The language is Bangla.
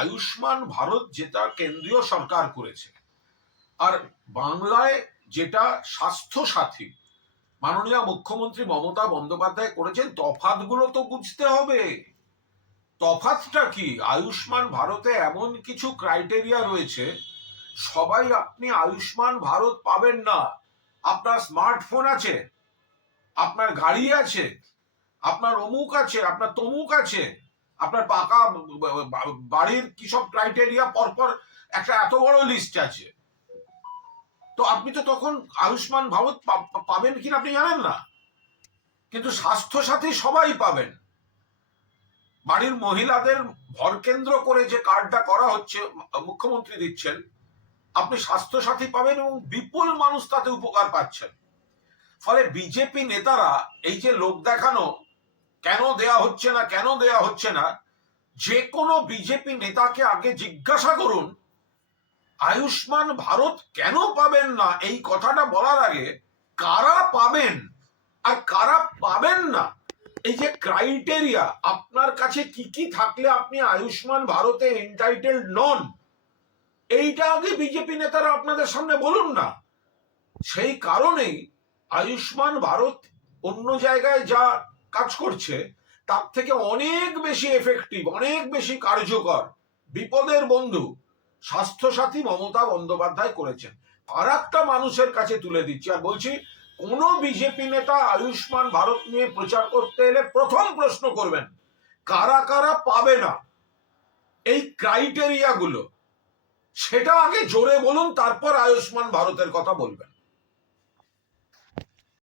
আয়ুষ্মান ভারত যেটা কেন্দ্রীয় সরকার করেছে, আর বাংলায় যেটা স্বাস্থ্য সাথী মাননীয় মুখ্যমন্ত্রী মমতা বন্দ্যোপাধ্যায় করেছেন, তফাৎগুলো তো বুঝতে হবে। তফাৎটা কি? আয়ুষ্মান ভারতে এমন কিছু ক্রাইটেরিয়া রয়েছে, সবাই আপনি আয়ুষ্মান ভারত পাবেন না। আপনার স্মার্টফোন আছে, আপনার গাড়ি আছে, আপনার অমুক আছে, আপনার তমুক আছে, আপনার পাকা বাড়ির কি সব ক্রাইটেরিয়া পরপর একটা এত বড় লিস্ট আছে, তো আপনি তো তখন আয়ুষ্মান ভারত পাবেন কিনা আপনি জানেন না। কিন্তু স্বাস্থ্য সাথী সবাই পাবেন। বাড়ির মহিলাদের ভর কেন্দ্র করে যে কার্ডটা করা হচ্ছে, মুখ্যমন্ত্রী দিচ্ছেন, আপনি স্বাস্থ্য সাথী পাবেন এবং বিপুল মানুষ তাতে উপকার পাচ্ছেন। ফলে বিজেপি নেতারা এই যে লোক দেখানো, কেন দেয়া হচ্ছে না কেন দেয়া হচ্ছে না, যে কোনো বিজেপি নেতাকে আগে জিজ্ঞাসা করুন আয়ুষ্মান ভারত কেন পাবেন না। এই কথাটা বলার আগে কারা পাবেন আর কারা পাবেন না, এই যে ক্রাইটেরিয়া, আপনার কাছে কি কি থাকলে আপনি আয়ুষ্মান ভারতে এন্টাইটেলড নন, এইটা আগে বিজেপি নেতারা আপনাদের সামনে বলুন না। সেই কারণেই আয়ুষ্মান ভারত অন্য জায়গায় যা কাজ করছে তার থেকে অনেক বেশি এফেক্টিভ, অনেক বেশি কার্যকর, বিপদের বন্ধু স্বাস্থ্য সাথী মমতা বন্দ্যোপাধ্যায় করেছেন। আর একটা মানুষের কাছে তুলে দিচ্ছি আর বলছি, কোন বিজেপি নেতা আয়ুষ্মান ভারত নিয়ে প্রচার করতে এলে প্রথম প্রশ্ন করবেন কারা কারা পাবে না, এই ক্রাইটেরিয়া গুলো সেটা আগে জোরে বলুন, তারপর আয়ুষ্মান ভারতের কথা বলবেন।